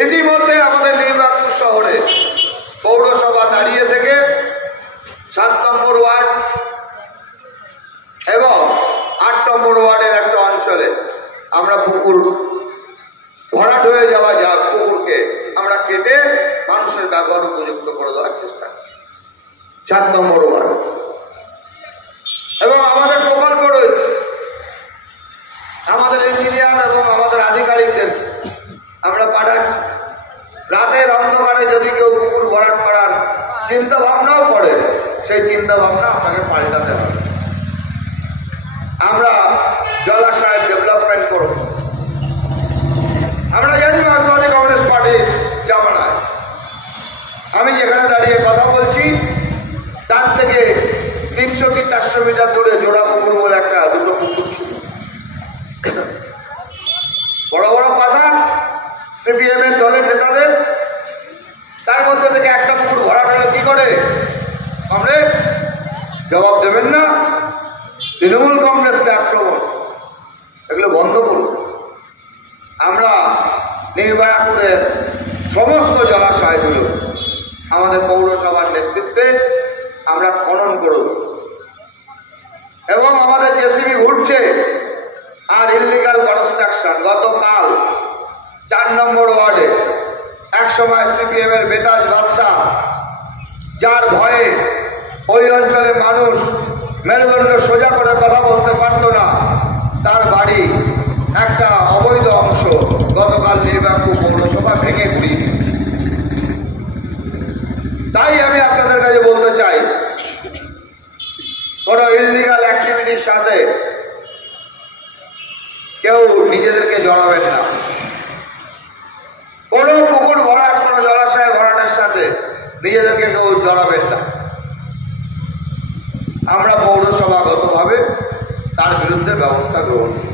ইতিমধ্যে আমাদের নির্বাচন শহরে পৌরসভা দাঁড়িয়ে থেকে 7 নম্বর ওয়ার্ড এবং 8 নম্বর ওয়ার্ডের একটা অঞ্চলে আমরা পুকুর ভরাট হয়ে যাওয়া পুকুরকে আমরা কেটে মানুষের ব্যবহার উপযুক্ত করে দেওয়ার চেষ্টা করি 7 নম্বর ওয়ার্ড। এবং আমাদের প্রকল্প রয়েছে, আমাদের ইঞ্জিনিয়ার এবং আমাদের আধিকারিকদের আমরা পাঠাচ্ছি। রাতের অন্ধকারে যদি কেউ পুকুর ভরাট করার চিন্তা ভাবনাও করে, সেই চিন্তা ভাবনা আপনাকে পাল্টাতে হবে। আমরা জলাশয়ের ডেভেলপমেন্ট করব। আমরা জানি মার্ক্সবাদী কমিউনিস্ট পার্টি জামানায় আমি যেখানে দাঁড়িয়ে কথা বলছি তার থেকে 300 কি 400 মিটার দূরে জোড়া পুকুর বলে একটা দুটো পুকুর ছিল, বড় বড় কথা সিপিএম এর দলের নেতাদের। তার মধ্যে থেকে একটা পুকুর ভরাট হলো কি করে? কংগ্রেস জবাব দেবেন না, তৃণমূল কংগ্রেসকে আক্রমণ, এগুলো বন্ধ করুন। আমরা নির্বাচনের সমস্ত জলাশয়গুলো আমাদের পৌরসভার নেতৃত্বে আমরা খনন করব এবং আমাদের জেসিবি ঘুরছে আর ইললিগাল কনস্ট্রাকশন। গতকাল 4 নম্বর ওয়ার্ডে একসময় সিপিএম এর বেতাজ বাদশাহ, যার ভয়ে ওই অঞ্চলে মানুষ মেরুদণ্ড সোজা করে কথা বলতে পারত না, তার বাড়ি একটা অবৈধ অংশ গতকাল নির্বাচন পৌরসভা ভেঙে ঘুরিয়ে দিয়েছে। তাই আমি আপনাদের কাছে বলতে চাই, কোন ইললিগাল অ্যাক্টিভিটির সাথে কেউ নিজেদেরকে জড়াবেন না। কোন পুকুর ভরাট, কোন জলাশয় ভরাটের সাথে নিজেদেরকে কেউ জড়াবেন না। আমরা পৌরসভাগতভাবে তার বিরুদ্ধে ব্যবস্থা গ্রহণ করি।